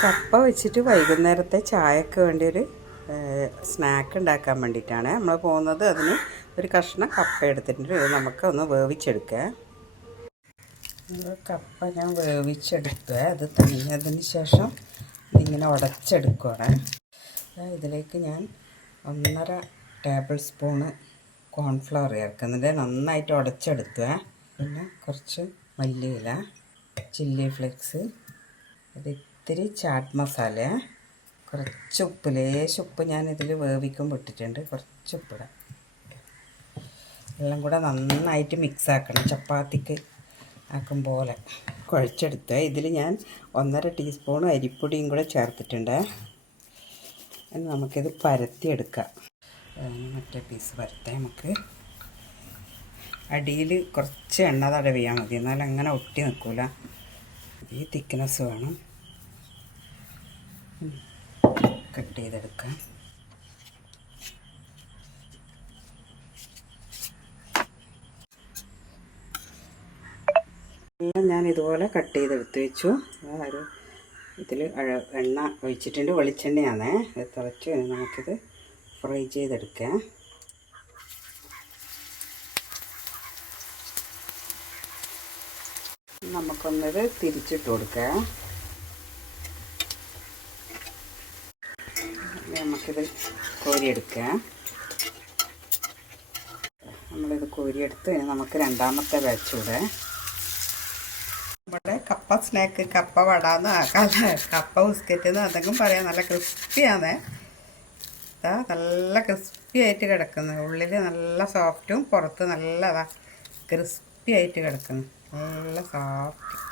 കപ്പ വെച്ചിട്ട് വൈകുന്നേരത്തെ ചായക്ക് വേണ്ടിയൊരു സ്നാക്ക് ഉണ്ടാക്കാൻ വേണ്ടിയിട്ടാണ് നമ്മൾ പോകുന്നത്. അതിന് ഒരു കഷ്ണം കപ്പ എടുത്തിട്ടുണ്ട്. ഇത് നമുക്കൊന്ന് വേവിച്ചെടുക്കാം. കപ്പ ഞാൻ വേവിച്ചെടുക്കുക. അത് തണിഞ്ഞതിന് ശേഷം ഇങ്ങനെ ഉടച്ചെടുക്കുകയാണ്. ഇതിലേക്ക് ഞാൻ 1.5 ടേബിൾ സ്പൂണ് കോൺഫ്ലവർ ചേർക്കുന്നുണ്ട്. നന്നായിട്ട് ഉടച്ചെടുക്കുക. പിന്നെ കുറച്ച് മല്ലിയില, ചില്ലി ഫ്ലേക്സ്, ഇത്തിരി ചാറ്റ് മസാല, കുറച്ച് ഉപ്പ്, ലേശം ഉപ്പ് ഞാനിതിൽ വേവിക്കുമ്പോൾ ഇട്ടിട്ടുണ്ട്. കുറച്ച് ഉപ്പിടാം. എല്ലാം കൂടെ നന്നായിട്ട് മിക്സ് ആക്കണം. ചപ്പാത്തിക്ക് ആക്കും പോലെ കുഴച്ചെടുത്ത് ഇതിൽ ഞാൻ 1.5 ടീസ്പൂൺ അരിപ്പൊടിയും കൂടെ ചേർത്തിട്ടുണ്ട്. നമുക്കിത് പരത്തിയെടുക്കാം. മറ്റേ പീസ് പരത്താം. നമുക്ക് അടിയിൽ കുറച്ച് എണ്ണ തടവിയാൽ മതി, എന്നാലും അങ്ങനെ ഒട്ടി നിൽക്കില്ല. ഈ തിക്നെസ് വേണം. കട്ട് ചെയ്തെടുക്കാം. ഞാൻ ഇതുപോലെ കട്ട് ചെയ്തെടുത്ത് വെച്ചു. ഒരു ഇതിൽ എണ്ണ ഒഴിച്ചിട്ടുണ്ട്. വെളിച്ചെണ്ണയാണ്. ഇത് തിളച്ച് നമുക്കിത് ഫ്രൈ ചെയ്തെടുക്കാം. നമുക്കൊന്നത് തിരിച്ചിട്ട് കൊടുക്കാം. നമുക്കിത് കോരിയെടുക്കാം. നമ്മളിത് കോരിയെടുത്ത് നമുക്ക് രണ്ടാമത്തെ ബാച്ച് കൂടെ നമ്മുടെ കപ്പ സ്നാക്ക്, കപ്പ വടാന്ന് ആക്കാം, കപ്പ ബിസ്ക്കറ്റ് എന്ന് എന്തെങ്കിലും പറയാം. നല്ല ക്രിസ്പിയാണ്. നല്ല ക്രിസ്പി ആയിട്ട് കിടക്കുന്നത്. ഉള്ളിൽ നല്ല സോഫ്റ്റും പുറത്ത് നല്ല ക്രിസ്പി ആയിട്ട് കിടക്കുന്നു. നല്ല സോഫ്റ്റ്.